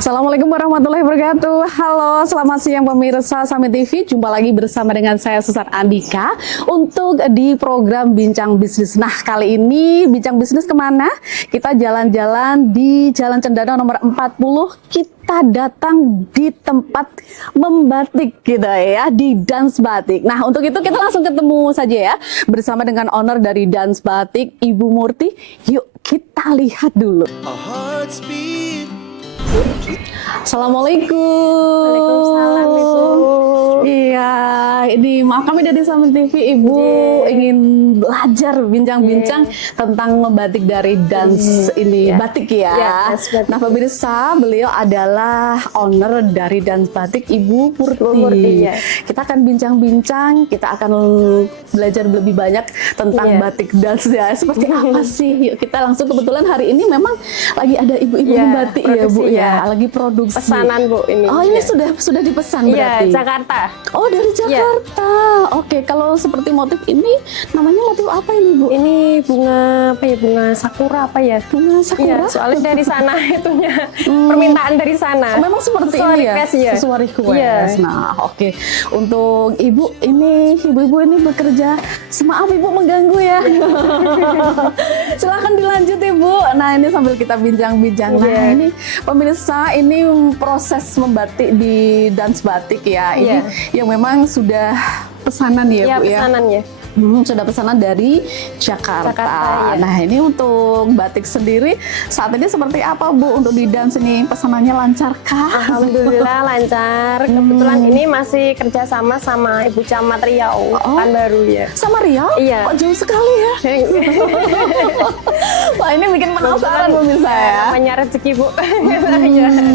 Assalamualaikum warahmatullahi wabarakatuh. Halo, selamat siang pemirsa Summit TV. Jumpa lagi bersama dengan saya Susan Andika untuk di program Bincang Bisnis. Nah, kali ini Bincang Bisnis kemana? Kita jalan-jalan di Jalan Cendana nomor 40. Kita datang di tempat membatik gitu ya, di Dance Batik. Nah, untuk itu kita langsung ketemu saja ya bersama dengan owner dari Dance Batik, Ibu Murti. Yuk kita lihat dulu. Assalamualaikum. Waalaikumsalam, Ibu. Iya, ini maaf kami dari Summit TV, Ibu ingin belajar bincang-bincang tentang membatik dari dance ini batik ya. Nah, pemirsa, beliau adalah owner dari Dance Batik, Ibu Murti. Kita akan bincang-bincang, kita akan belajar lebih banyak tentang batik dance ya. Seperti apa sih? Yuk kita langsung, kebetulan hari ini memang lagi ada ibu-ibu batik ya, Bu ya. Lagi produksi. Pesanan, Bu, ini. Oh, ini sudah dipesan berarti. Iya, Jakarta. Oh, dari Jakarta. Oke, kalau seperti motif ini namanya motif apa ini, Bu? Ini bunga apa ya? Bunga sakura apa ya? Bunga sakura. Iya, soalnya dari sana itunya. Permintaan dari sana. Oh, memang seperti Sesuai ini ya. request, ya. Sesuai request. Iya. Nah, oke. Untuk ibu-ibu ini bekerja. Maaf Ibu mengganggu ya. Silahkan dilanjut Ibu. Nah, ini sambil kita bincang-bincang. Nah, ini pemirsa, ini proses membatik di Dance Batik ya. Ini yang memang sudah pesanan ya, Bu ya. Pesanan ya. Sudah pesanan dari Jakarta. Ya. Nah, ini untuk batik sendiri saat ini seperti apa, Bu? Untuk di dance ini pesanannya lancarkah? Alhamdulillah lancar. Kebetulan ini masih kerjasama sama Ibu Camat Riau, Pekanbaru ya. Sama Riau? Iya. Kok jauh sekali ya? Wah, ini bikin penasaran pemirsa ya. Namanya rezeki, Bu.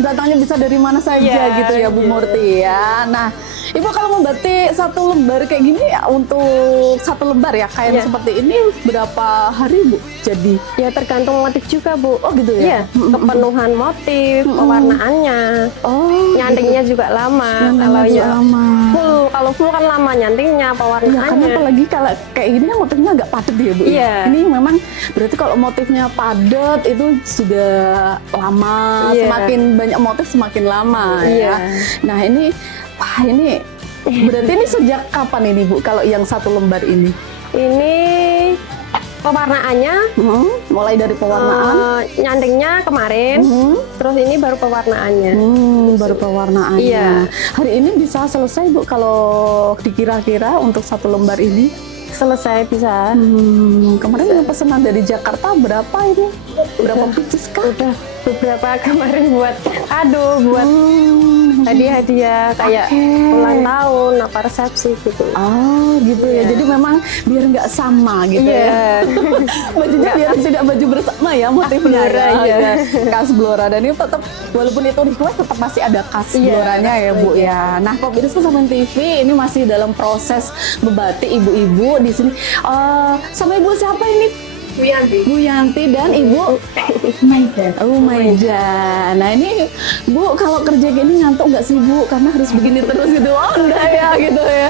Datangnya bisa dari mana saja gitu ya, Bu Murti ya. Nah, Ibu kalau membatik satu lembar kayak gini ya, untuk satu lembar ya kain seperti ini berapa hari, Bu? Jadi ya tergantung motif juga, Bu. Oh gitu ya? Iya, kepenuhan motif, pewarnaannya. Oh, nyantingnya juga lama. Kalau ya lama. Kalau full kan lama nyantingnya, Ya, pewarnaannya. karena apalagi kalau kayak gini kan motifnya agak padat ya, Bu. Iya. Ini memang berarti kalau motifnya padat itu sudah lama, semakin banyak motif semakin lama ya. Nah, ini wah, ini berarti ini sejak kapan ini, Bu? Kalau yang satu lembar ini? Ini pewarnaannya Mulai dari pewarnaan, nyantingnya kemarin, terus ini baru pewarnaannya. baru pewarnaannya. Iya. Hari ini bisa selesai, Bu, kalau dikira-kira untuk satu lembar ini? Selesai bisa. Kemarin yang pesanan dari Jakarta berapa ini? Berapa pieces kah? Udah beberapa kemarin buat kado, buat hadiah kayak ulang tahun, apa resepsi gitu. Oh gitu ya, jadi memang biar nggak sama gitu ya. Bajunya biar tidak baju bersama ya motifnya ya. Khas Blora, dan ini tetap walaupun itu request tetap masih ada khas Bloranya ya, Bu ya. Nah, pemirsa Summit TV ini masih dalam proses membatik ibu-ibu di sini. Sama ibu siapa ini? Bu Yanti dan Ibu Maida. Oh, Maida. Nah, ini Bu kalau kerja gini ngantuk nggak sih, Bu? Karena harus begini terus gitu. Oh, enggak ya gitu ya.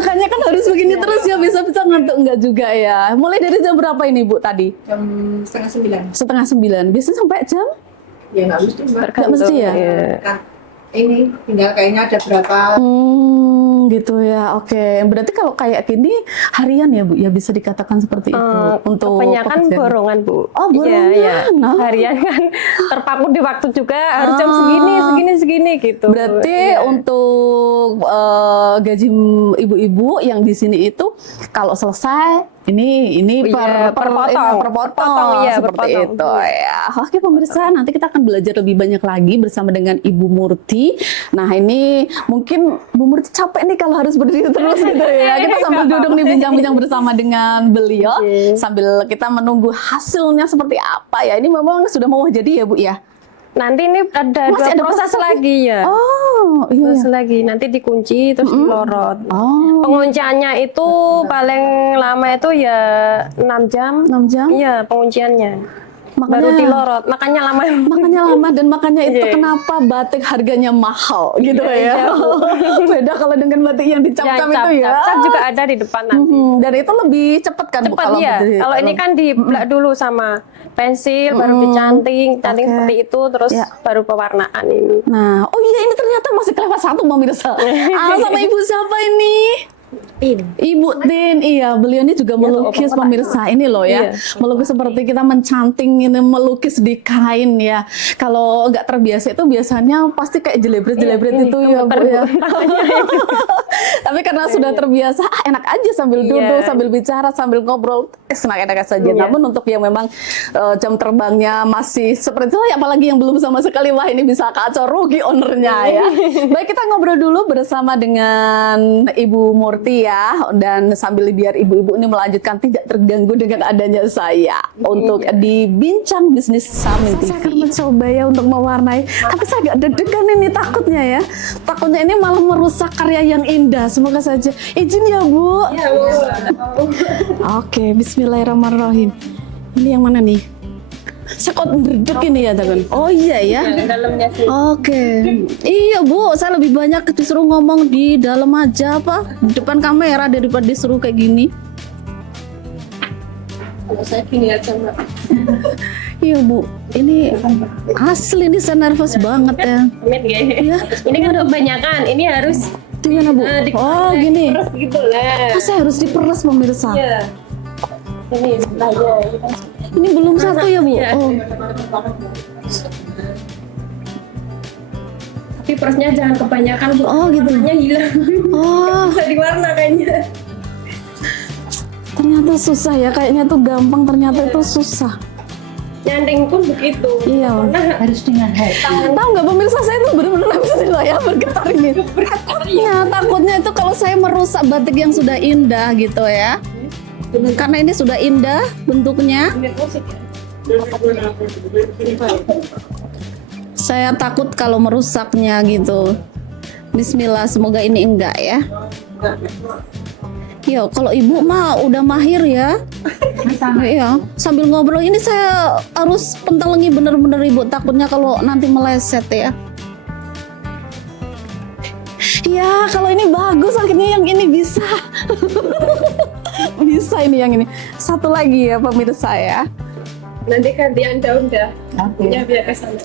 Kayaknya kan harus begini terus ya, bisa-bisa ngantuk enggak juga ya. Mulai dari jam berapa ini, Bu, tadi? Jam 8:30. 8:30. Biasanya sampai jam? Ya nggak mesti, Mbak. Nggak mesti ya? Kan ini tinggal kayaknya ada berapa. Gitu ya. Oke. Berarti kalau kayak gini harian ya, Bu? Ya bisa dikatakan seperti itu. Untuk kebanyakan pekerjaan. borongan, Bu. Oh, borongan. Iya. Nah. Harian kan terpaku di waktu juga, harus jam segini gitu. Berarti untuk gaji ibu-ibu yang di sini itu kalau selesai ini perpotong ya, seperti berpotong. itu ya. Oke pemirsa, nanti kita akan belajar lebih banyak lagi bersama dengan Ibu Murti. Nah, ini mungkin Bu Murti capek nih kalau harus berdiri terus gitu ya. Kita sambil duduk nih bincang-bincang bersama dengan beliau sambil kita menunggu hasilnya seperti apa ya. Ini memang sudah mau jadi ya, Bu ya? Nanti ini ada Masih dua ada proses proses lagi ya. Oh, iya. Proses lagi. Nanti dikunci terus dilorot. Oh, Pengunciannya itu paling lama itu ya 6 jam. 6 jam. Iya, pengunciannya. Baru Makanya dilorot. Makanya lama. makanya lama dan makanya itu Iya. kenapa batik harganya mahal gitu Iya, ya. Beda kalau dengan batik yang dicap-cap cap, itu ya. cap juga ada di depan nanti. Dan itu lebih cepat kan Bu, Cepat ya. batik- Kalau ini kan diblak dulu sama pensil, baru dicanting Oke. seperti itu, terus Ya. baru pewarnaan ini. Nah, oh iya ini ternyata masih kelewat satu pemirsa. Sama ibu siapa ini? Ibu Tin, iya beliau ini juga melukis pemirsa ini loh ya, Iya. melukis seperti kita mencanting ini, melukis di kain ya. Kalau nggak terbiasa itu biasanya pasti kayak jelebret-jelebret Iya, itu ini ya Bu gemeter, ya. Bu. Tapi karena sudah terbiasa, enak aja sambil duduk, Iya. sambil bicara, sambil ngobrol, enak-enak saja. Iya. Namun untuk yang memang jam terbangnya masih seperti itu, apalagi yang belum sama sekali, wah ini bisa kacau, rugi ownernya ya. Baik, kita ngobrol dulu bersama dengan Ibu Murti ya, dan sambil biar ibu-ibu ini melanjutkan tidak terganggu dengan adanya saya untuk di Bincang Bisnis Samin TV. Saya akan mencoba ya untuk mewarnai, tapi saya agak deg-degan ini takutnya ya. Takutnya ini malah merusak karya yang indah. Semoga saja. Izin ya Bu. Oke, Bismillahirrahmanirrahim. Ini yang mana nih? Saya kok berdek ini ya teman. Oh iya ya. Dalamnya sih. Oke. Iya Bu, saya lebih banyak disuruh ngomong di dalam aja apa di depan kamera daripada disuruh kayak gini. Kalau saya gini aja Mbak. Iya Bu, ini asli ini saya nervous banget ya. Amit ya. Iya. Ini kan kebanyakan. Ini harus Gimana Bu? Oh gini. terus gitu lah. Ah, saya harus diperes pemirsa. Iya. Ini aja. Ini belum satu ya Bu. Iya. Oh. Tapi persnya jangan kebanyakan, Bu. Oh, gitu. Warnanya hilang. Oh, Bisa diwarna kayaknya. ternyata susah ya. Kayaknya tuh gampang, ternyata itu susah. Nyanting pun begitu. Iya. Karena Harus dengan hati. Tahu nggak pemirsa, saya tuh benar-benar nggak bisa nih ya bergetar ini. Takutnya itu kalau saya merusak batik yang sudah indah gitu ya. Karena ini sudah indah bentuknya. Saya takut kalau merusaknya gitu. Bismillah, semoga ini enggak ya. Iya, kalau ibu mah udah mahir ya. Iya, sambil ngobrol ini saya harus pentelengi bener-bener ibu, takutnya kalau nanti meleset ya. Iya, kalau ini bagus, akhirnya yang ini bisa. Bisa ini yang ini. Satu lagi ya pemirsa ya. nanti gantian daun dah. Ya biar kesana.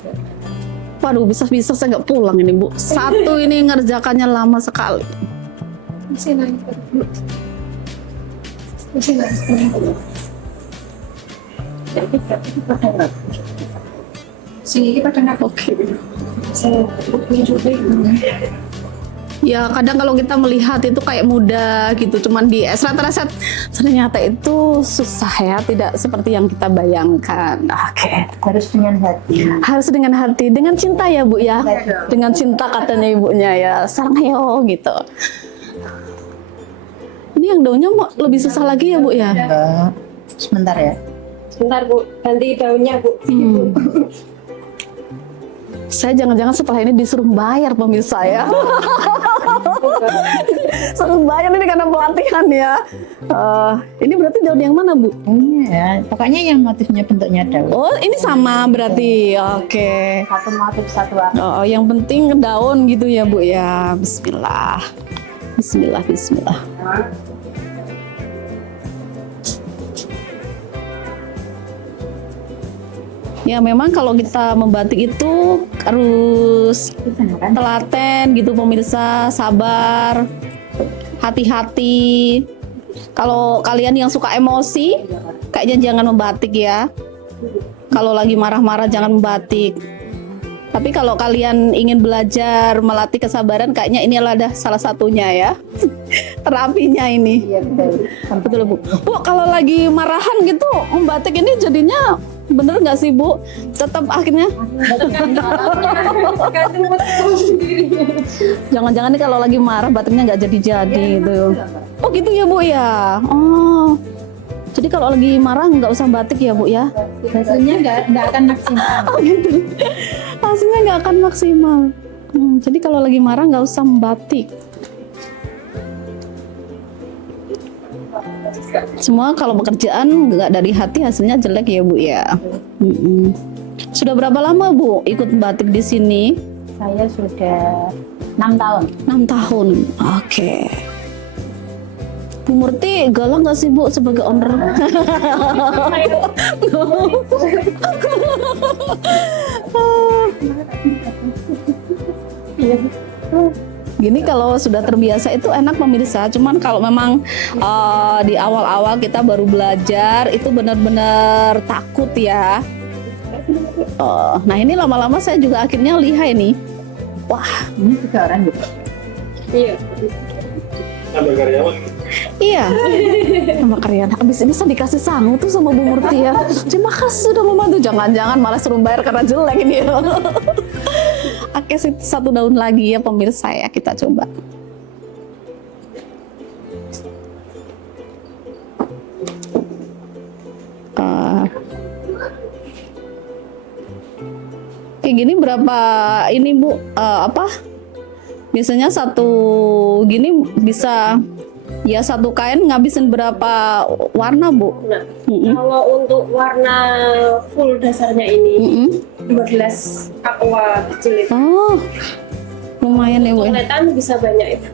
Waduh, bisa-bisa saya nggak pulang ini Bu. Satu ini ngerjakannya lama sekali. Sini kita kena Oke. Ya kadang kalau kita melihat itu kayak mudah gitu, cuman di reset ternyata itu susah ya, tidak seperti yang kita bayangkan. Oke. harus dengan hati. Harus dengan hati, dengan cinta ya Bu ya. Dengan cinta katanya ibunya ya. Sarang heo gitu. Ini yang daunnya mau lebih susah lagi ya Bu ya. Enggak. Sebentar ya. Sebentar Bu, ganti daunnya Bu. Saya jangan-jangan setelah ini disuruh bayar pemirsa ya. Suruh bayar ini karena pelatihan ya. Ini berarti daun yang mana Bu? Ini ya, pokoknya yang motifnya bentuknya daun. Oh ini sama berarti. Oke. Satu motif satu warna. Oh, yang penting daun gitu ya Bu ya. Bismillah. Bismillah, bismillah. Ya memang kalau kita membatik itu harus telaten gitu pemirsa, sabar, hati-hati. Kalau kalian yang suka emosi, kayaknya jangan membatik ya. Kalau lagi marah-marah jangan membatik. Tapi kalau kalian ingin belajar melatih kesabaran, kayaknya ini adalah salah satunya ya. Terapinya ini. Iya betul. Betul Bu. Bu, kalau lagi marahan gitu, membatik ini jadinya bener nggak sih Bu? Tetap akhirnya. Jangan-jangan nih kalau lagi marah batiknya nggak jadi-jadi gitu. Oh gitu ya Bu ya. Oh. Jadi kalau lagi marah nggak usah batik ya Bu ya? Hasilnya nggak akan maksimal. Oh gitu. Hasilnya nggak akan maksimal. Jadi kalau lagi marah nggak usah membatik. Semua kalau pekerjaan nggak dari hati hasilnya jelek ya Bu ya. Sudah berapa lama Bu ikut batik di sini? Saya sudah 6 tahun. 6 tahun. Oke. Bu Murti galau nggak sih Bu sebagai owner? Gini kalau sudah terbiasa itu enak pemirsa. Cuman kalau memang di awal-awal kita baru belajar itu benar-benar takut ya. Nah ini lama-lama saya juga akhirnya lihai nih. Wah, Ini 3 orang gitu. Iya. Ada karyawan. iya. Sama karyawan. Abis ini saya dikasih sangu tuh sama Bu Murti ya. Terima kasih sudah membantu. Jangan-jangan malah suruh bayar karena jelek ini ya. Oke, 1 daun lagi ya pemirsa ya, kita coba. Kayak gini berapa ini Bu? Biasanya satu gini bisa ya satu kain ngabisin berapa warna Bu? Nah, kalau untuk warna full dasarnya ini 12 aqua kecil itu. Oh, lumayan ya Bu. Kelihatan bisa banyak itu.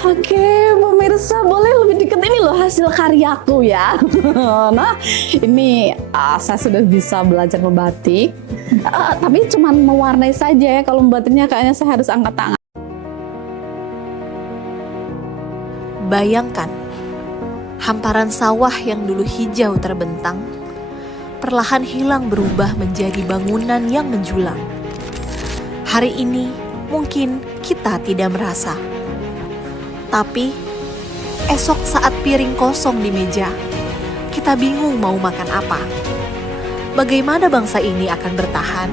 Oke, pemirsa boleh lebih dekat ini loh hasil karyaku ya. Nah, ini saya sudah bisa belajar membatik. Tapi cuman mewarnai saja ya. Kalau membatiknya kayaknya saya harus angkat tangan. Bayangkan, hamparan sawah yang dulu hijau terbentang, perlahan hilang berubah menjadi bangunan yang menjulang. Hari ini mungkin kita tidak merasa. Tapi, esok saat piring kosong di meja, kita bingung mau makan apa. Bagaimana bangsa ini akan bertahan?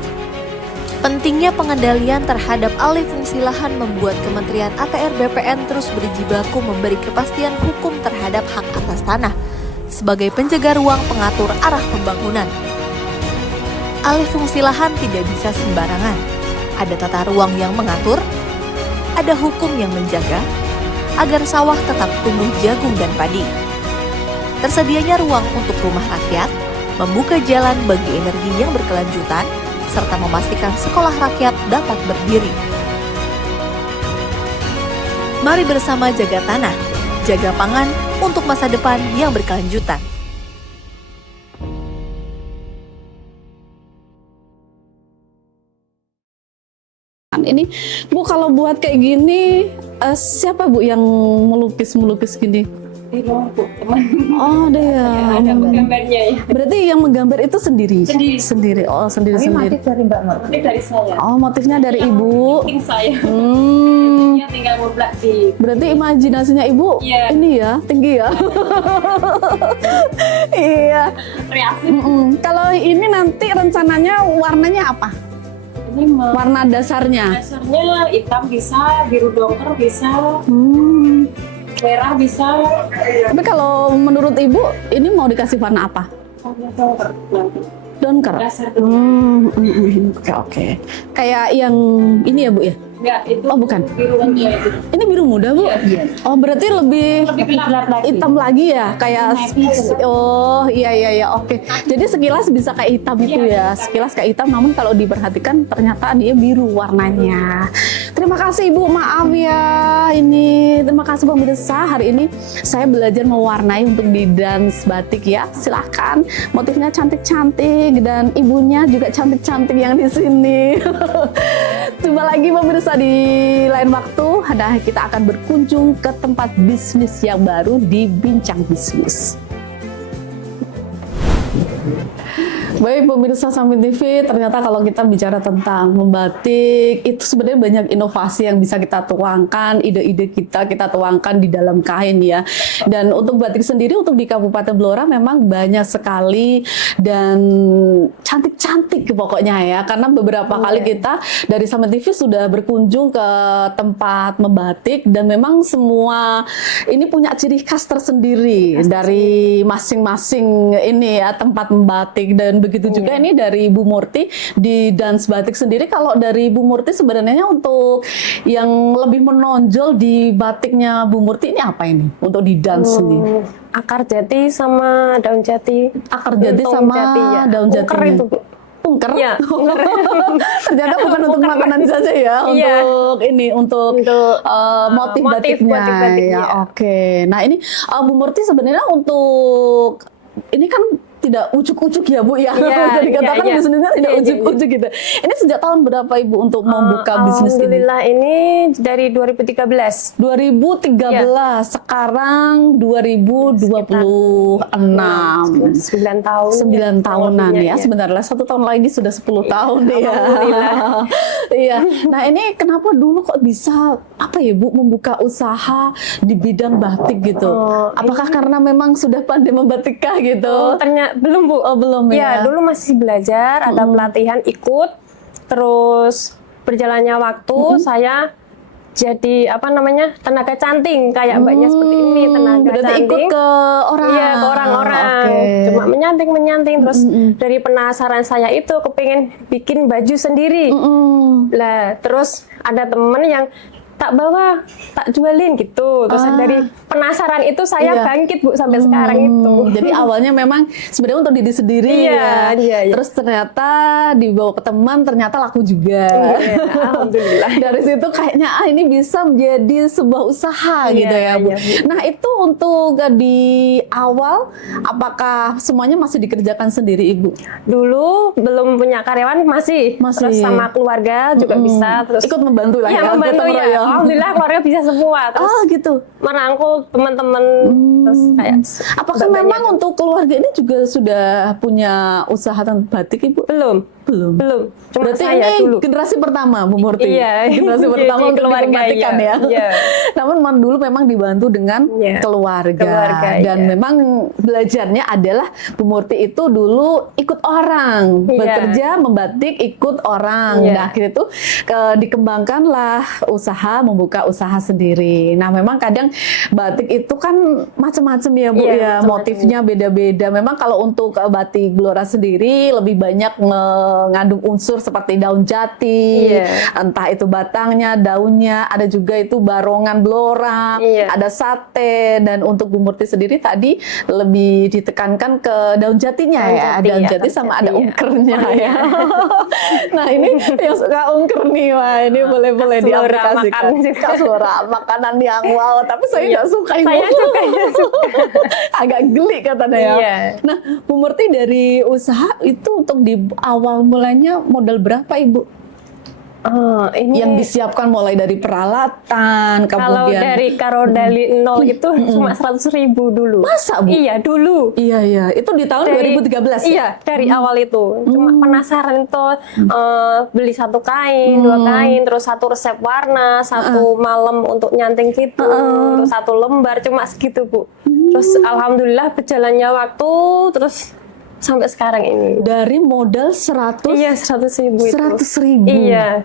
Pentingnya pengendalian terhadap alih fungsi lahan membuat Kementerian ATR BPN terus berjibaku memberi kepastian hukum terhadap hak atas tanah sebagai penjaga ruang pengatur arah pembangunan. Alih fungsi lahan tidak bisa sembarangan. Ada tata ruang yang mengatur, ada hukum yang menjaga, agar sawah tetap tumbuh jagung dan padi. Tersedianya ruang untuk rumah rakyat, membuka jalan bagi energi yang berkelanjutan, serta memastikan sekolah rakyat dapat berdiri. Mari bersama jaga tanah, jaga pangan untuk masa depan yang berkelanjutan. Ini Bu kalau buat kayak gini siapa Bu yang melukis gini? Oh ada ya. Ada gambarnya ya. Berarti yang menggambar itu sendiri. Sendiri. Oh Tapi sendiri. motif dari Mbak Mur. Ini dari saya. Oh motifnya dari Ibu. Ting saya. Hmm. Tinggal mublak di. Berarti imajinasinya Ibu Iya. ini ya tinggi ya. Iya. Kreasi. Kalau ini nanti rencananya warnanya apa? Ini Warna dasarnya? dasarnya hitam bisa, biru dongker bisa, merah bisa, Tapi kalau menurut Ibu ini mau dikasih warna apa? warna dongker nanti. Donker. Dasar dongker. Oke. Kayak yang ini ya Bu ya? Enggak, itu Oh, bukan. biru muda itu. Ini biru muda Bu? Iya. Oh berarti lebih Lebih gelap lagi. hitam lagi ya? Kayak oh iya oke. Jadi sekilas bisa kayak hitam itu ya? Sekilas kayak hitam namun kalau diperhatikan ternyata dia biru warnanya. Terima kasih Ibu, maaf ya ini. Terima kasih pemirsa, hari ini saya belajar mewarnai untuk di dance batik ya. Silahkan, motifnya cantik-cantik dan ibunya juga cantik-cantik yang di sini. Coba lagi pemirsa di lain waktu, kita akan berkunjung ke tempat bisnis yang baru di Bincang Bisnis. Baik pemirsa Samping TV, ternyata kalau kita bicara tentang membatik, itu sebenarnya banyak inovasi yang bisa kita tuangkan, ide-ide kita tuangkan di dalam kain ya. Dan untuk batik sendiri, untuk di Kabupaten Blora memang banyak sekali dan cantik-cantik pokoknya ya. Karena beberapa kali kita dari Samping TV sudah berkunjung ke tempat membatik dan memang semua ini punya ciri khas tersendiri dari masing-masing ini ya tempat membatik. Dan begitu juga ini dari Bu Murti di dance batik sendiri. Kalau dari Bu Murti sebenarnya untuk yang lebih menonjol di batiknya Bu Murti ini apa ini untuk di dance sendiri? Akar jati sama daun jati. Akar jati Untung sama jati, ya. daun jati. Ungker itu, Bu. Ungker? Iya, ungker. Ternyata bukan untuk makanan saja ya, Iya. untuk ini untuk motif batiknya. motif batiknya. Ya, oke. Nah ini Bu Murti sebenarnya untuk ini kan tidak ujuk-ujuk ya Bu ya. Iya, Jadi katakan iya, iya. bisnisnya tidak Iya, ujuk-ujuk gitu. Ini sejak tahun berapa Ibu untuk membuka bisnis ini? Alhamdulillah ini dari 2013. 2013, sekarang 2026. 9 tahun. 9 tahunan ya, Iya. sebentar lah 1 tahun lagi sudah 10 tahun nih ya. Alhamdulillah. Iya. Nah ini kenapa dulu kok bisa apa ya Bu membuka usaha di bidang batik gitu? Apakah karena memang sudah pandai membatik kah gitu? Ternyata belum, Bu. Oh belum ya. Ya, dulu masih belajar, ada pelatihan ikut, terus berjalannya waktu saya jadi apa namanya tenaga canting kayak mbaknya seperti ini, tenaga Berarti canting. ikut ke orang. Iya, ke orang-orang. Oke. Cuma menyanting terus dari penasaran saya itu kepingin bikin baju sendiri. Lah, terus ada temen yang tak bawa, tak jualin gitu. Terus dari penasaran itu saya Iya. bangkit Bu sampai sekarang itu. Jadi awalnya memang sebenarnya untuk diri sendiri Iya, ya. iya, iya. Terus ternyata dibawa ke teman ternyata laku juga. Iya, alhamdulillah. Dari situ kayaknya ini bisa menjadi sebuah usaha Iya, gitu ya Bu. iya, Bu. Nah itu untuk di awal apakah semuanya masih dikerjakan sendiri Ibu? Dulu belum punya karyawan masih. Masih. Terus sama keluarga juga bisa. Terus Ikut membantu lah Iya, ya. membantu gotong ya. royong. Alhamdulillah keluarga bisa semua. Terus Oh gitu. merangkul teman-teman. Terus kayak Apakah mbak-mbaknya memang untuk keluarga ini juga sudah punya usaha tentang batik Ibu? belum. Belum. Belum. Cuma Berarti saya ini dulu. generasi pertama Bu Murti. Iya. Generasi Iya, pertama di untuk keluarga, dikembangkan iya. ya. Iya. Namun dulu memang dibantu dengan Iya. keluarga. Dan iya. memang belajarnya adalah Bu Murti itu dulu ikut orang, Iya. bekerja membatik ikut orang. Iya. Nah, akhirnya itu dikembangkanlah usaha, membuka usaha sendiri. Nah, memang kadang batik itu kan macam-macam ya Bu Iya, ya, macam-macam. motifnya beda-beda. Memang kalau untuk batik Blora sendiri lebih banyak mengandung unsur seperti daun jati, Iya. entah itu batangnya, daunnya, ada juga itu barongan Blora, Iya. ada sate, dan untuk Bu Murti sendiri tadi lebih ditekankan ke daun jatinya Daun ya, jati, daun ya, jati daun sama jati, ada ya. ungkernya ya. Nah ini yang suka ungker nih, wah ini boleh-boleh Khas Blora diaplikasikan. makan juga. Khas Blora, makanan yang wow, tapi saya Iya. nggak suka Ibu. Saya suka. Agak geli katanya ya. Iya. Nah, Bu Murti dari usaha itu untuk di awal mulanya modal berapa Ibu? Ini Yang disiapkan mulai dari peralatan, kalau kemudian dari nol itu cuma 100.000 dulu. Masa, Bu? Iya dulu. Iya, itu di tahun 2013 ya? Iya, dari awal itu. Cuma penasaran itu beli satu kain, dua kain, terus satu resep warna, satu malam untuk nyanting gitu, terus satu lembar, cuma segitu Bu. Terus alhamdulillah berjalannya waktu, terus sampai sekarang ini. Dari modal 100 Iya, 100.000 itu. 100.000. Iya.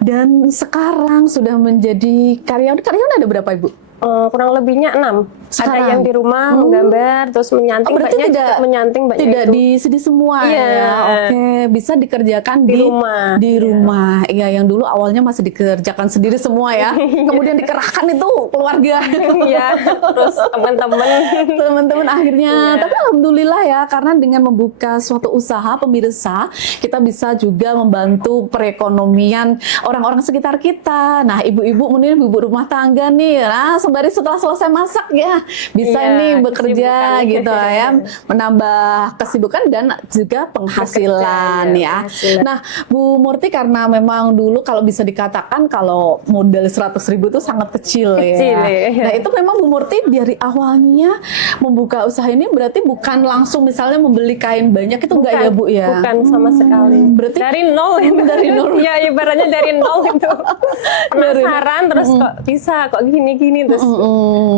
Dan sekarang sudah menjadi karyawan. Karyawan ada berapa Ibu? Kurang lebihnya 6. Sekarang? Ada yang di rumah menggambar, terus menyanting, berarti mbaknya tidak juga menyanting, mbaknya tidak itu. di sini semua Iya. ya. Oke, bisa dikerjakan Di rumah. Di rumah. Iya, yang dulu awalnya masih dikerjakan sendiri semua ya. Kemudian dikerahkan itu keluarga. Iya, terus teman-teman. Teman-teman akhirnya. Iya. Tapi alhamdulillah ya, karena dengan membuka suatu usaha pemirsa, kita bisa juga membantu perekonomian orang-orang sekitar kita. Nah, ibu-ibu mungkin ibu rumah tangga nih, nah sembari setelah selesai masak ya, bisa Iya, nih bekerja kesibukan. gitu ya, menambah kesibukan dan juga penghasilan Bekerja, ya. penghasilan. Nah, Bu Murti karena memang dulu kalau bisa dikatakan kalau modal 100.000 itu sangat kecil, Kecil, ya. ya. Nah, itu memang Bu Murti dari awalnya membuka usaha ini berarti bukan langsung misalnya membeli kain banyak itu enggak ya, Bu ya? Bukan sama sekali. Berarti Dari nol itu. dari nol. Ya ibaratnya dari nol itu. Penasaran terus kok bisa kok gini-gini terus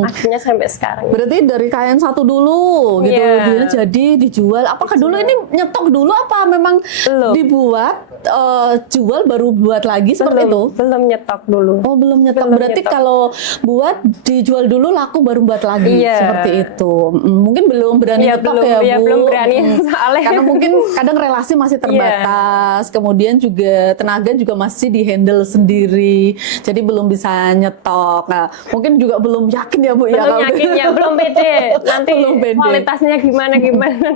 akhirnya sampai sekarang. Berarti dari kain satu dulu gitu, Iya. jadi dijual. Apakah dulu ini nyetok dulu apa memang Belum. dibuat jual baru buat lagi seperti itu? Belum nyetok dulu. Oh, belum nyetok. Belum Berarti nyetok. kalau buat dijual dulu laku baru buat lagi Iya. seperti itu. Mungkin belum berani Iya, nyetok belum, ya, iya, Bu. belum berani soalnya. Karena mungkin kadang relasi masih terbatas, kemudian juga tenaga juga masih di-handle sendiri. Jadi belum bisa nyetok. Nah, mungkin juga belum yakin ya, Bu ya. Belum kalau- yakin ya, belum pede. Nanti Belum pede. kualitasnya gimana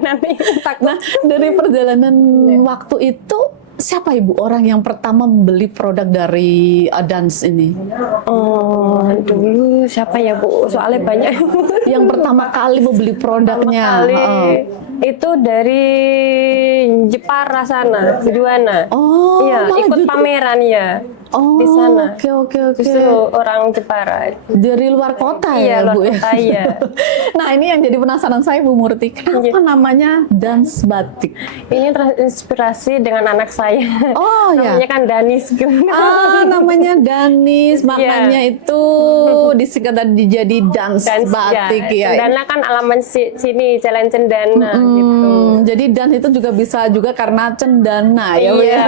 nanti takut. Nah, dari perjalanan waktu itu siapa Ibu orang yang pertama membeli produk dari Dance ini? Oh, dulu siapa ya Bu? Soalnya banyak. Yang pertama kali membeli produknya. Kali Heeh. itu dari Jepara sana, Juana. Oh, Iya, malah ikut justru- pameran ya. Oh, di sana. Oke. Justru orang Jepara. Dari luar kota Iya, ya, luar Bu? kota, iya. Nah, ini yang jadi penasaran saya, Bu Murti. Kenapa Iya. namanya Dance Batik? Ini terinspirasi dengan anak saya. Oh, ya. Namanya kan Danis gitu. Namanya Danis, maknanya Iya. itu disingkat tadi jadi Dance Batik ya. Cendana kan alaman sini, Jalan Cendana gitu. Jadi dan itu juga bisa juga karena cendana ya, Bu, ya. Iya.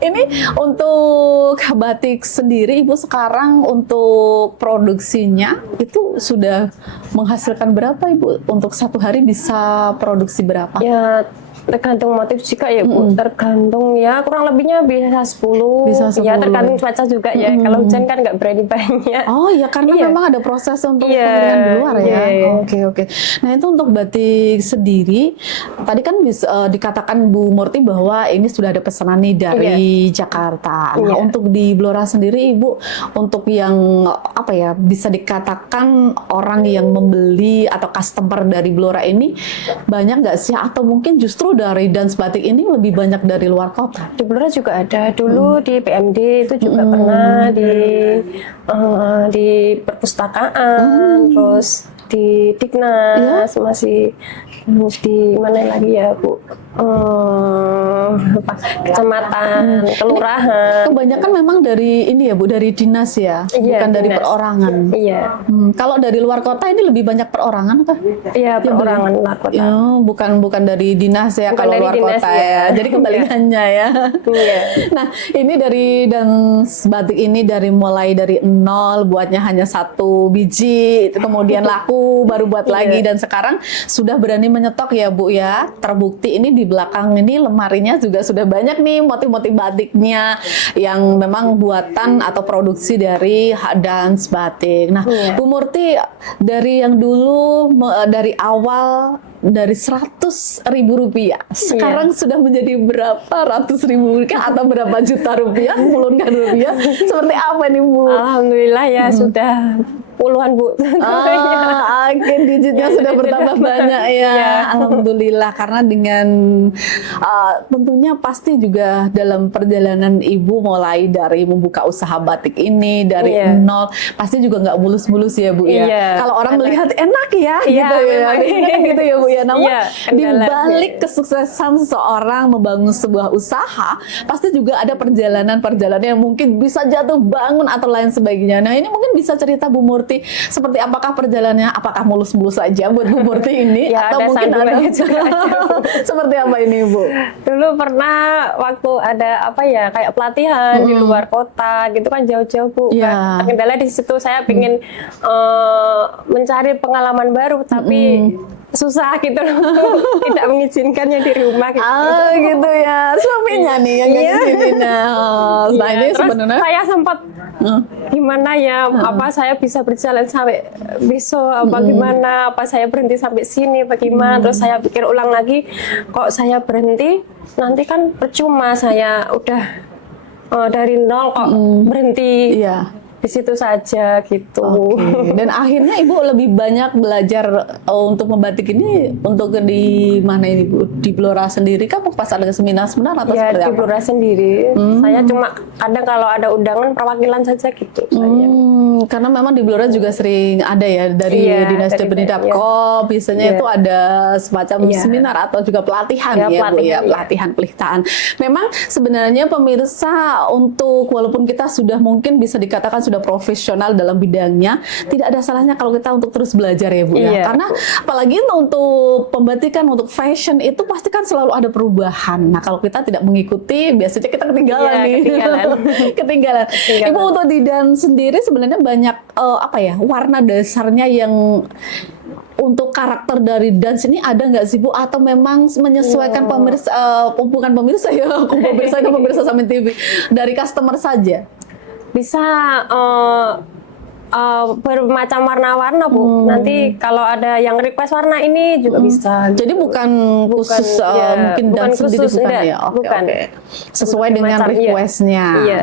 Ini untuk batik sendiri, Ibu sekarang untuk produksinya itu sudah menghasilkan berapa, Ibu? Untuk satu hari bisa produksi berapa? Ya tergantung motif juga ya Bu, tergantung ya kurang lebihnya bisa 10. Bisa Ya 10. tergantung cuaca juga ya. Kalau hujan kan nggak berani banyak. Oh iya, karena Iya. memang ada proses untuk Iya, pengeringan di luar ya. iya. Oke. Nah itu untuk batik sendiri, tadi kan bisa dikatakan Bu Murti bahwa ini sudah ada pesanan nih dari Jakarta. Nah Iya. untuk di Blora sendiri, Ibu, untuk yang apa ya bisa dikatakan orang yang membeli atau customer dari Blora ini banyak nggak sih? Atau mungkin justru dari Dance Batik ini lebih banyak dari luar kota? Di Blora juga ada dulu di PMD itu juga pernah di perpustakaan, terus di Dignas masih di mana lagi ya Bu? Kecamatan, kelurahan. Kebanyakan memang dari ini ya Bu, dari dinas ya, Iya, bukan dari dinas. perorangan. Iya, Kalau dari luar kota ini lebih banyak perorangan apa? iya perorangan lah kota. Ya, bukan dari dinas ya Bukan kalau dari luar dinas, kota ya. ya. Jadi kebalikannya ya. Iya. Nah, ini dari Dance Batik ini mulai dari nol buatnya hanya 1 biji, itu kemudian laku baru buat lagi dan sekarang sudah berani menyetok ya Bu ya. Terbukti ini di belakang ini lemarinya juga sudah banyak nih motif-motif batiknya yang memang buatan atau produksi dari Dance Batik. Nah, Bu Murti dari yang dulu dari awal dari 100.000 rupiah sekarang sudah menjadi berapa ratus ribu rupiah atau berapa juta rupiah, puluhan rupiah, seperti apa nih Bu? Alhamdulillah ya sudah puluhan Bu. Oke, digitnya Ya, sudah sudah bertambah sudah. banyak ya. Ya. Alhamdulillah, karena dengan tentunya pasti juga dalam perjalanan Ibu mulai dari membuka usaha batik ini dari Iya. nol, pasti juga nggak mulus-mulus ya Bu ya. Iya. Kalau orang melihat enak ya, Iya, gitu ya, memang. biasanya kan gitu ya Bu ya. Namun Iya, di kendala. balik kesuksesan seseorang membangun sebuah usaha, pasti juga ada perjalanan-perjalanan yang mungkin bisa jatuh bangun atau lain sebagainya. Nah ini mungkin bisa cerita Bu Murti seperti apakah perjalanannya, apakah mulus-mulus saja buat Bu Murti ini Ya, atau ada mungkin ada sandungannya juga ada, Bu. seperti apa ini Bu? Dulu pernah waktu ada apa ya kayak pelatihan di luar kota gitu kan jauh-jauh Bu. Iya. Nah, terkendala di situ saya ingin mencari pengalaman baru tapi susah gitu loh. Tidak mengizinkannya di rumah gitu. Gitu ya, suaminya nih yang ngizinin. Nah Iya, ini terus sebenarnya saya sempat gimana ya apa saya bisa berjalan sampai besok apa gimana apa saya berhenti sampai sini bagaimana terus saya pikir ulang lagi kok saya berhenti nanti kan percuma saya udah dari nol kok berhenti iya. di situ saja gitu. Oke. Dan akhirnya Ibu lebih banyak belajar untuk membatik ini untuk di mana ini Bu? Di Blora sendiri kan pas ada seminar-seminar atau Ya seperti di apa? Blora sendiri. Saya cuma kadang kalau ada undangan perwakilan saja gitu. Saya. Karena memang di Blora juga sering ada ya dari Iya, Dinas dari- Dapkop, biasanya Iya. itu ada semacam Iya. seminar atau juga pelatihan Ya, ya Bu ya, pelatihan, iya. pelatihan-pelatihan. Memang sebenarnya pemirsa untuk walaupun kita sudah mungkin bisa dikatakan sudah profesional dalam bidangnya, tidak ada salahnya kalau kita untuk terus belajar ya Bu ya. Iya, Karena apalagi untuk pembatikan, untuk fashion itu pasti kan selalu ada perubahan. Nah, kalau kita tidak mengikuti, biasanya kita ketinggalan Iya, nih. ketinggalan. Ketinggalan. Ibu untuk di dan sendiri sebenarnya banyak apa ya, warna dasarnya yang untuk karakter dari dance ini ada nggak sih Bu? Atau memang menyesuaikan pemirsa, bukan pemirsa ya, aku pemirsa Samin TV, dari customer saja? Bisa bermacam warna-warna Bu. Nanti kalau ada yang request warna ini juga bisa. Jadi bukan khusus ya, mungkin bukan dance sendiri khusus, bukan enggak, ya? Oke, bukan. oke. Sesuai dengan Macam, iya. requestnya. Iya.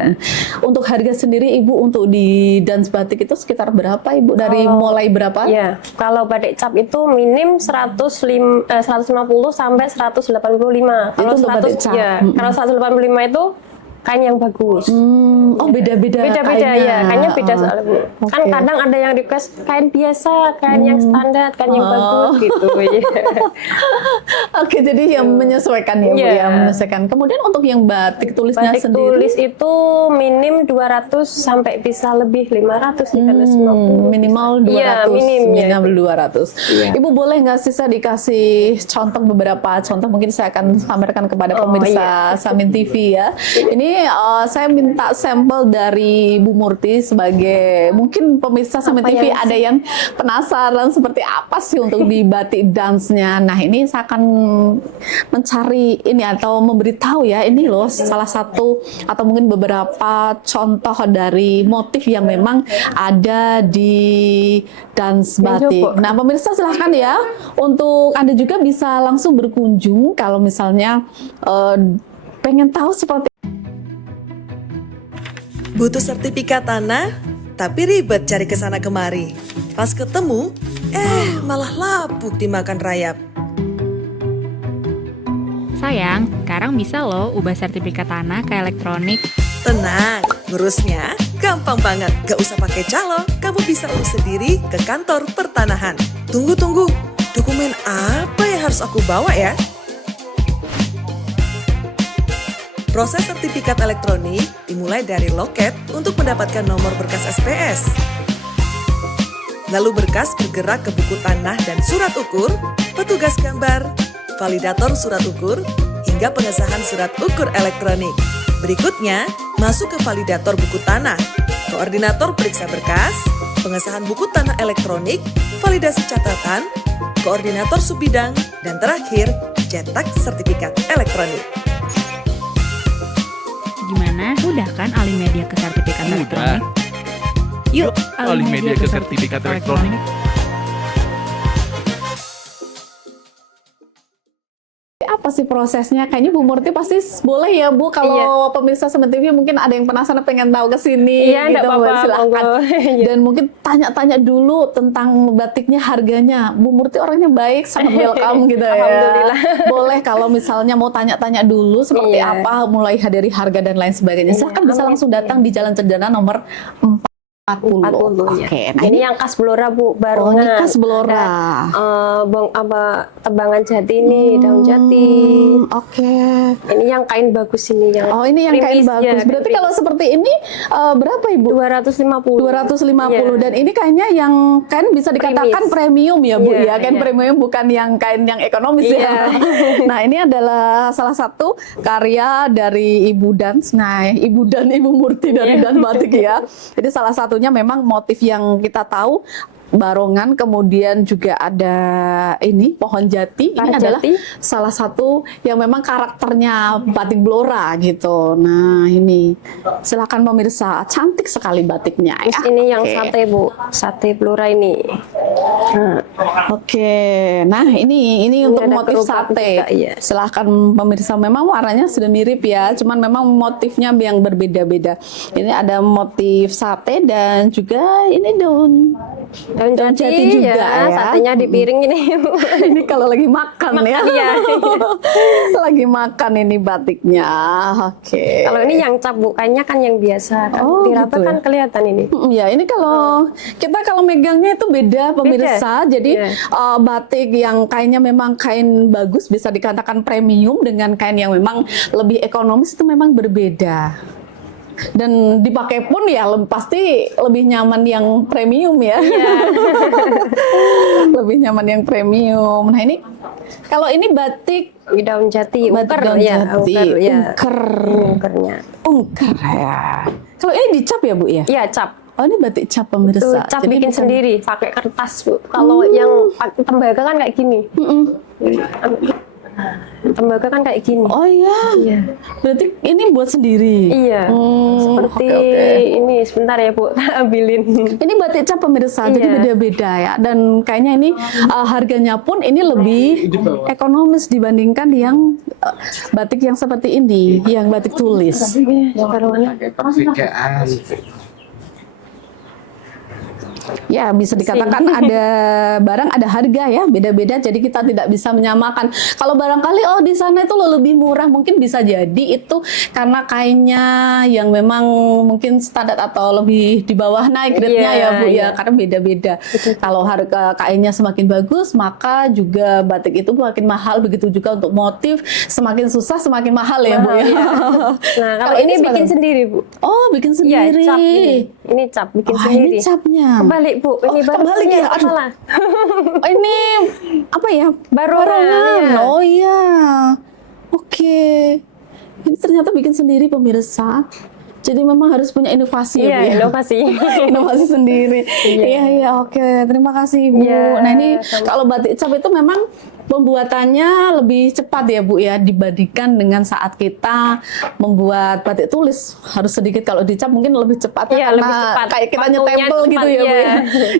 Untuk harga sendiri Ibu untuk di dance batik itu sekitar berapa Ibu? Dari mulai berapa? Iya, kalau batik cap itu minim 150 sampai 185. Kalau untuk batik cap. ya, kalau 185 itu kain yang bagus. Oh beda-beda. Beda-beda ya, kayaknya beda soalnya Bu. Kan Oke. kadang ada yang request kain biasa, kain yang standar, kain yang bagus gitu. Iya. Oke, jadi yang menyesuaikan ya Bu Iya. ya, menyesuaikan. Kemudian untuk yang batik tulisnya Batik sendiri. tulis itu minim 200 sampai bisa lebih 500 jika ada 50. Minimal 200, Iya, minim ya. minimal 200. Iya. Ibu boleh nggak sih saya dikasih contoh beberapa contoh, mungkin saya akan pamerkan kepada pemirsa Samin TV ya. Ini saya minta sampel dari Bu Murti sebagai mungkin pemirsa Samin Apa TV yang ada yang penasaran seperti apa sih untuk di batik dance-nya. Nah, ini saya akan mencari ini atau memberitahu ya, ini loh salah satu atau mungkin beberapa contoh dari motif yang memang ada di dance batik. coba. Nah, pemirsa silahkan ya untuk Anda juga bisa langsung berkunjung kalau misalnya pengen tahu seperti Butuh sertifikat tanah, tapi ribet cari kesana kemari. Pas ketemu, malah lapuk dimakan rayap. Sayang, sekarang bisa loh ubah sertifikat tanah ke elektronik. Tenang, ngurusnya gampang banget. Gak usah pakai calo, kamu bisa urus sendiri ke kantor pertanahan. Tunggu, dokumen apa yang harus aku bawa ya? Proses sertifikat elektronik dimulai dari loket untuk mendapatkan nomor berkas SPS. Lalu berkas bergerak ke buku tanah dan surat ukur, petugas gambar, validator surat ukur, hingga pengesahan surat ukur elektronik. Berikutnya, masuk ke validator buku tanah, koordinator periksa berkas, pengesahan buku tanah elektronik, validasi catatan, koordinator subbidang, dan terakhir, cetak sertifikat elektronik. Gimana? Mudah kan alih media ke sertifikat Mudah. elektronik? Yuk, Alih media ke sertifikat elektronik. apa sih prosesnya? Kayaknya Bu Murti pasti boleh ya Bu, kalau pemirsa Samin TV mungkin ada yang penasaran pengen tahu ke sini. Iya, enggak apa-apa, silakan. monggo. Dan mungkin tanya-tanya dulu tentang batiknya, harganya. Bu Murti orangnya baik, sangat welcome gitu ya. Alhamdulillah. Boleh kalau misalnya mau tanya-tanya dulu seperti Iya. apa, mulai dari harga dan lain sebagainya. Silahkan bisa amin. langsung datang di Jalan Cendana nomor 40. 40 ya. Oke, nah ini yang khas Blora Bu, oh, barongan. ini khas Blora. Tebangan jati ini, daun jati. Oke. Ini yang kain bagus ini yang. Oh, ini yang kain krimis, bagus. ya, Berarti kalau seperti ini berapa Ibu? 250. 250. Iya. Dan ini kayaknya yang kan bisa dikatakan premium ya Bu ya. Iya, Kan iya. premium bukan yang kain yang ekonomis ya. Iya. Nah, ini adalah salah satu karya dari Ibu Dans. Nah, Ibu dan Ibu Murti dari Iya. Dan Batik ya. Jadi salah satunya memang motif yang kita tahu barongan, kemudian juga ada ini pohon jati. Ini Pohon adalah jati. salah satu yang memang karakternya batik Blora gitu. Nah, ini silakan pemirsa, cantik sekali batiknya Terus ya. ini yang Oke. sate Bu, sate Blora ini. Oke, nah ini untuk ada motif kerupuk sate. juga, iya. Silahkan pemirsa, memang warnanya sudah mirip ya, cuman memang motifnya yang berbeda-beda. Ini ada motif sate dan juga ini daun jati juga ya. Satenya di piring ini. Ini kalau lagi makan ya. Iya. Lagi makan ini batiknya. Oke. Kalau ini yang cap bukannya kan yang biasa kan. Oh, Diraba gitu kan ya. kelihatan ini. Ya, ini kalau kita kalau megangnya itu beda pemirsa. Jadi Iya. batik yang kainnya memang kain bagus bisa dikatakan premium dengan kain yang memang lebih ekonomis itu memang berbeda. Dan dipakai pun ya pasti lebih nyaman yang premium ya. Lebih nyaman yang premium. Nah, ini kalau ini batik Daun jati, batik ungker daun ya, jati, ungker ya. ungker. Ungkernya. Ya. Kalau ini dicap ya Bu ya? Iya, cap. Oh, ini batik cap Itu pemirsa. cap Jadi bikin bukan- sendiri, pakai kertas, Bu. Kalau yang pakai tembaga kan kayak gini. Tembaga kan kayak gini. Oh iya. Iya. Berarti ini buat sendiri. Iya. Seperti oke. ini sebentar ya, Bu. Ambilin. Ini batik cap pemirsa, jadi Iya. beda-beda ya. Dan kayaknya ini harganya pun ini lebih ekonomis dibandingkan yang batik yang seperti ini, yang batik tulis. Ya, bisa dikatakan ada barang ada harga ya, beda-beda. Jadi kita tidak bisa menyamakan. Kalau barangkali di sana itu lebih murah, mungkin bisa jadi itu karena kainnya yang memang mungkin standar atau lebih di bawah naik grade-nya ya Bu ya, karena beda-beda. Kalau harga kainnya semakin bagus, maka juga batik itu makin mahal. Begitu juga untuk motif, semakin susah semakin mahal ya Bu ya. Nah, kalau ini bikin sendiri, Bu. Oh, bikin Iya, sendiri. cap ini. Ini cap bikin Wah, sendiri. ini capnya. Kebalik, Bu. Ini baru kebalik punya, ya. Aduh. salah. Ini apa ya? Barongan, iya. Oh iya. Oke. Ini ternyata bikin sendiri pemirsa. Jadi memang harus punya inovasi ya, Bu Iya, ya? inovasi. Inovasi sendiri. Iya, iya, oke. Terima kasih, Bu. Iya, Nah, ini sama. kalau batik cap itu memang pembuatannya lebih cepat ya, Bu ya, dibandingkan dengan saat kita membuat batik tulis. Harus sedikit, kalau dicap mungkin lebih cepat Iya, karena lebih cepat. kayak kita Waktunya nyetempel gitu cepat, ya, Bu iya. ya.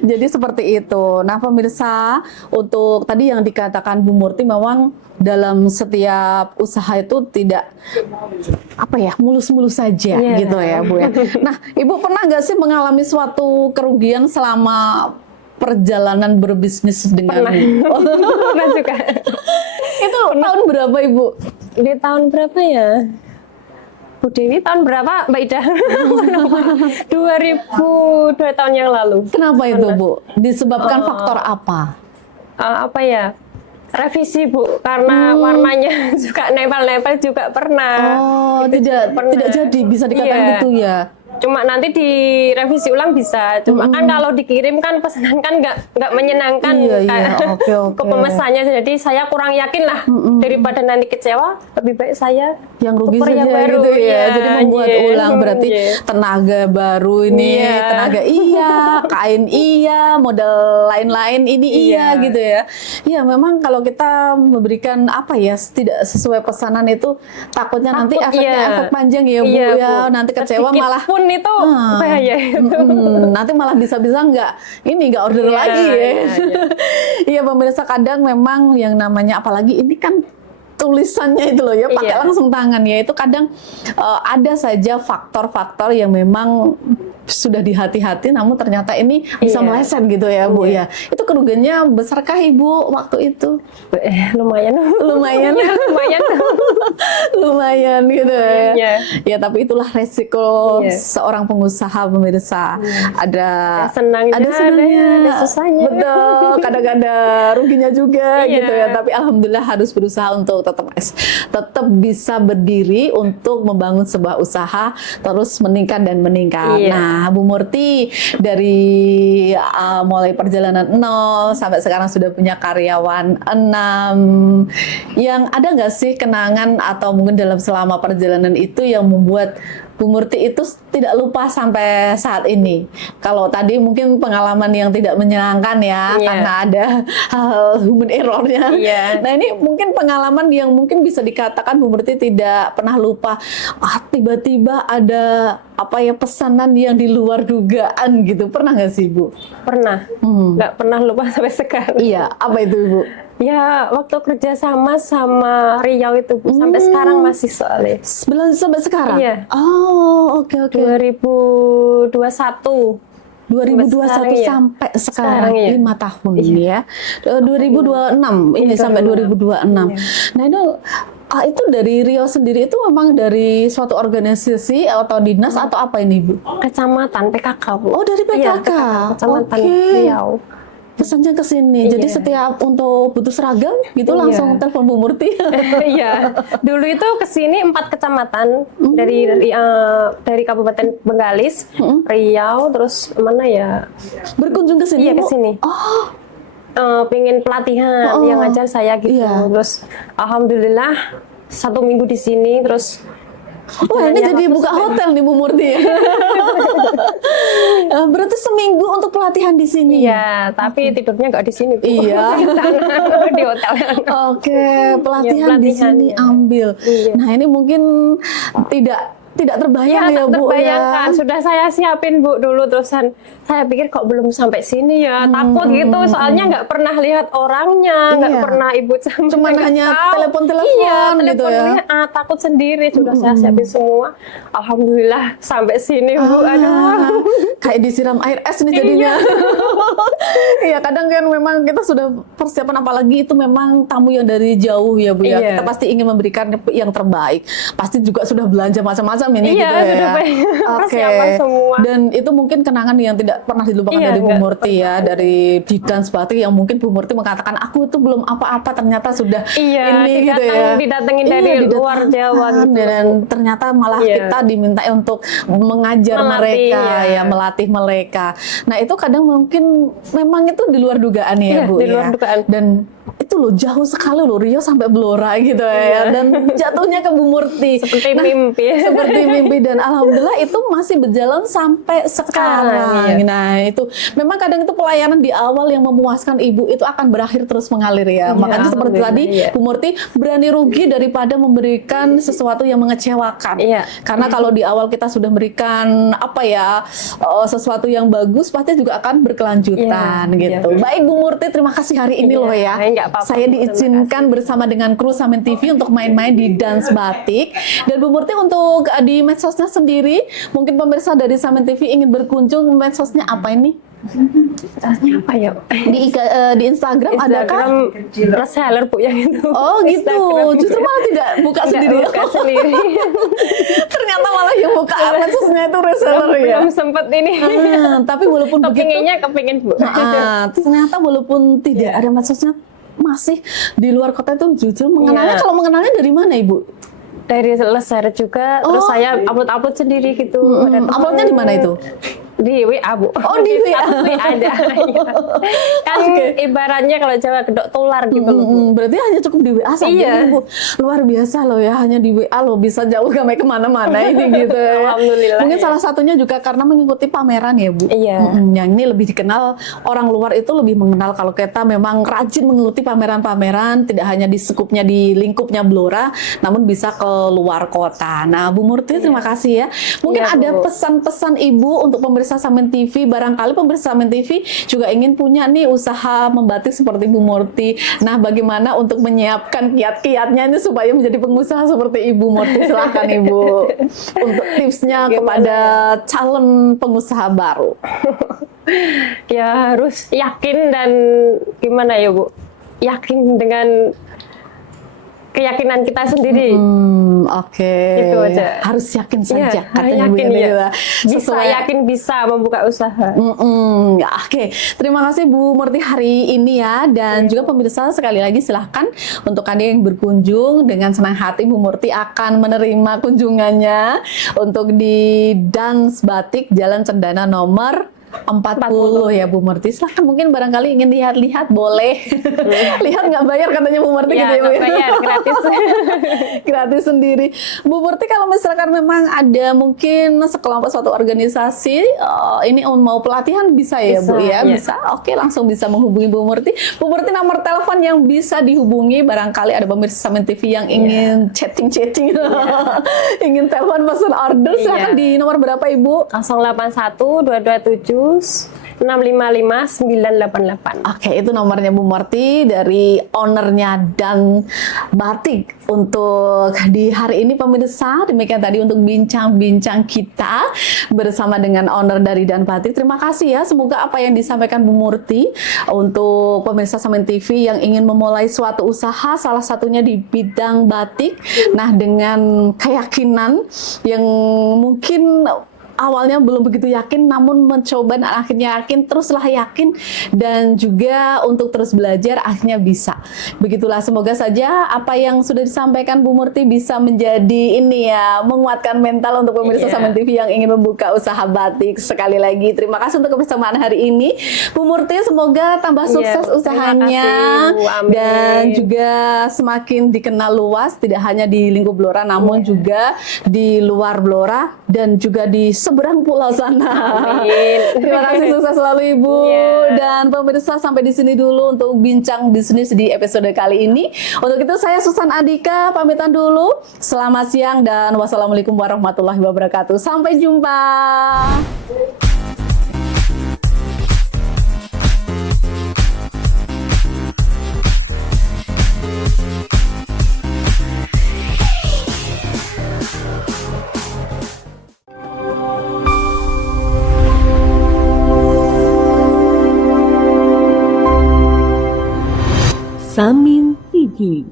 Jadi seperti itu. Nah, pemirsa, untuk tadi yang dikatakan Bu Murti memang dalam setiap usaha itu tidak apa ya, mulus-mulus saja Iya. gitu ya, Bu ya. Nah, Ibu pernah nggak sih mengalami suatu kerugian selama perjalanan berbisnis dengan Pernah juga. itu tahun berapa Ibu? Di tahun berapa ya? Bu Dewi tahun berapa, Mbak Ida? 2002 tahun yang lalu. Kenapa itu, Bu? Disebabkan faktor apa? Apa ya? Revisi, Bu, karena warnanya suka nempel-nempel juga pernah. Oh, tidak pernah. tidak jadi, bisa dikatakan Iya. gitu ya. Cuma nanti direvisi ulang bisa. Cuma kan kalau dikirim kan pesanan kan nggak menyenangkan Iya, iya. kayak Oke, oke. ke pemesannya. Jadi saya kurang yakin lah, daripada nanti kecewa, lebih baik saya Yang rugi tuker saja yang baru. gitu ya. Iya, Jadi membuat iya. ulang berarti Iya. tenaga baru ini, Iya. tenaga iya, kain iya, model lain-lain ini iya Iya. gitu ya. Iya, memang kalau kita memberikan apa ya, tidak sesuai pesanan itu takutnya nanti Takut, efeknya iya. efek panjang ya, Bu Iya, ya. Bu. Nanti kecewa Sedikit malah pun itu bahaya itu. nanti malah bisa-bisa nggak order Iya, lagi ya. iya, iya. Iya, pemirsa, kadang memang yang namanya apalagi ini kan tulisannya itu loh ya, pakai Iya. langsung tangan ya, itu kadang ada saja faktor-faktor yang memang sudah dihati-hati namun ternyata ini bisa Iya. meleset gitu ya, Bu ya. Itu kerugiannya besarkah Ibu waktu itu? Lumayan. Lumayan. Lumayan. Lumayan gitu ya. Iya. Ya, tapi itulah resiko Iya. seorang pengusaha pemirsa. Ada Senangnya, ada senangnya, ada susahnya. Betul. Kadang ada ruginya juga Iya. gitu ya. Tapi alhamdulillah harus berusaha untuk tetap bisa berdiri untuk membangun sebuah usaha terus meningkat dan meningkat. Iya. Nah, Bu Murti dari mulai perjalanan 0 sampai sekarang sudah punya karyawan 6. Yang ada nggak sih kenangan atau mungkin dalam selama perjalanan itu yang membuat Bu Murti itu tidak lupa sampai saat ini. Kalau tadi mungkin pengalaman yang tidak menyenangkan ya, karena ada hal human errornya. Nah ini mungkin pengalaman yang mungkin bisa dikatakan Bu Murti tidak pernah lupa. Tiba-tiba ada pesanan yang di luar dugaan gitu. Pernah nggak sih Bu? Pernah, nggak pernah lupa sampai sekarang. Iya, apa itu Bu? Ya, waktu kerja sama Riau itu Bu, sampai sekarang masih soalnya. Sampai sekarang? Iya. Oh, oke. 2021. 2021 sampai sekarang, ya. 5 tahun ya. 2026 ini sampai 2026. Nah itu dari Riau sendiri itu memang dari suatu organisasi atau dinas atau apa ini Bu? Kecamatan PKK Bu. Oh dari PKK. Kecamatan Riau. Pesannya ke sini. Jadi setiap untuk butuh seragam gitu langsung telepon Bu Murti. Iya. Dulu itu ke sini 4 kecamatan dari Kabupaten Bengkalis, Riau, terus mana ya? Berkunjung ke sini. Iya, ke sini. Oh. Pengen pelatihan yang ngajar saya gitu. Terus alhamdulillah 1 minggu di sini terus Wah, ini jadi buka hotel nih Bu Murti ya. Berarti seminggu untuk pelatihan di sini. Iya, tapi tidurnya nggak di sini Bu. Iya. Di hotel. Oke, pelatihan di sini ambil. Nah, ini mungkin tidak terbayang ya Bu terbayangkan. ya. Sudah saya siapin Bu dulu, terusan saya pikir kok belum sampai sini ya, takut gitu soalnya nggak pernah lihat orangnya, nggak pernah ibu cuma hanya telepon-telepon gitu ya. Takut sendiri. Sudah saya siapin semua, alhamdulillah sampai sini Bu. Aduh, kayak disiram air es nih jadinya. Iya, kadang kan memang kita sudah persiapan, apalagi itu memang tamu yang dari jauh ya Bu ya. Kita pasti ingin memberikan yang terbaik, pasti juga sudah belanja macam-macam ini gitu ya. Persiapan semua. Dan itu mungkin kenangan yang tidak pernah dilupakan dari Bu Murti ya, dari di Dance Batik yang mungkin Bu Murti mengatakan aku itu belum apa-apa, ternyata sudah ini gitu ya. Didatengin dari luar Jawa gitu. Dan ternyata malah kita diminta untuk mengajar mereka ya, melatih mereka. Nah, itu kadang mungkin memang itu di luar dugaan ya Bu di luar dugaan. Dan itu loh jauh sekali loh, Riau sampai Blora gitu ya, dan jatuhnya ke Bu Murti seperti mimpi. Seperti mimpi, dan alhamdulillah itu masih berjalan sampai sekarang. Nah itu memang kadang itu pelayanan di awal yang memuaskan ibu itu akan berakhir terus mengalir ya. Makanya seperti tadi Bu Murti berani rugi daripada memberikan sesuatu yang mengecewakan. Karena kalau di awal kita sudah memberikan sesuatu yang bagus, pasti juga akan berkelanjutan gitu. Baik Bu Murti, terima kasih hari ini loh ya. Saya diizinkan bersama dengan kru Samin TV untuk main-main di Dance Batik. Dan Bu Murti untuk di medsosnya sendiri, mungkin pemirsa dari Samin TV ingin berkunjung, medsosnya apa ini? Apa ya? Di Instagram ada kan? Reseller Bu yang itu. Oh gitu, justru malah tidak buka sendiri. Buka sendiri. Ternyata malah yang buka medsosnya itu reseller ya. Belum sempet ini. Tapi walaupun begitu, kepingin Bu. Ternyata walaupun tidak ada medsosnya, masih di luar kota itu jujur mengenalnya. Kalau mengenalnya dari mana Ibu? Dari Leser juga, terus saya upload sendiri gitu. Uploadnya di mana itu? Di WA Bu. Oh di WA ada. Kan ibaratnya kalau Jawa kedok tular gitu loh. Berarti hanya cukup di WA saja Bu. Luar biasa loh ya, hanya di WA loh bisa jauh sampai kemana-mana ini gitu ya. Alhamdulillah. Mungkin salah satunya juga karena mengikuti pameran ya Bu. Yang ini lebih dikenal, orang luar itu lebih mengenal kalau kita memang rajin mengikuti pameran-pameran, tidak hanya di skupnya di lingkupnya Blora, namun bisa ke luar kota. Nah Bu Murti terima kasih ya. Mungkin ada pesan-pesan Ibu untuk pemirsa Samin TV, barangkali pemirsa Samin TV juga ingin punya nih usaha membatik seperti Bu Murti. Nah, bagaimana untuk menyiapkan kiat-kiatnya ini supaya menjadi pengusaha seperti Ibu Murti? Silahkan Ibu untuk tipsnya kepada calon pengusaha baru. Ya harus yakin dan gimana ya Bu? Yakin dengan keyakinan kita sendiri. Gitu aja. Harus yakin saja. Yakin ya. Yakin bisa membuka usaha. Terima kasih Bu Murti hari ini ya, dan juga pemirsa sekali lagi silahkan untuk Anda yang berkunjung, dengan senang hati Bu Murti akan menerima kunjungannya untuk di Dance Batik Jalan Cendana nomor 40 ya Bu Murti. Silahkan mungkin barangkali ingin lihat-lihat boleh. Lihat nggak bayar katanya Bu Murti gitu ya Bu. nggak bayar, gratis. Gratis sendiri. Bu Murti, kalau misalkan memang ada mungkin sekelompok suatu organisasi ini mau pelatihan bisa ya Bu ya? Bisa. Oke, langsung bisa menghubungi Bu Murti. Bu Murti, nomor telepon yang bisa dihubungi barangkali ada pemirsa Samin TV yang ingin chatting-chatting. Ingin telepon pesan order, silahkan di nomor berapa Ibu? 081 227 655 988. Oke, itu nomornya Bu Murti dari ownernya Dan Batik. Untuk di hari ini pemirsa, demikian tadi untuk bincang-bincang kita bersama dengan owner dari Dan Batik. Terima kasih ya, semoga apa yang disampaikan Bu Murti untuk pemirsa Samin TV yang ingin memulai suatu usaha, salah satunya di bidang batik. Nah, dengan keyakinan yang mungkin awalnya belum begitu yakin, namun mencoba dan akhirnya yakin, teruslah yakin, dan juga untuk terus belajar akhirnya bisa. Begitulah, semoga saja apa yang sudah disampaikan Bu Murti bisa menjadi ini ya, menguatkan mental untuk pemirsa Samin TV yang ingin membuka usaha batik. Sekali lagi terima kasih untuk kebersamaan hari ini Bu Murti, semoga tambah sukses usahanya dan juga semakin dikenal luas, tidak hanya di lingkup Blora namun juga di luar Blora dan juga di seberang pulau sana. Amin. Terima kasih, sukses selalu Ibu. Dan pemirsa, sampai di sini dulu untuk bincang bisnis di episode kali ini. Untuk itu saya Susan Andika pamitan dulu. Selamat siang dan wassalamualaikum warahmatullahi wabarakatuh. Sampai jumpa. Samin TV.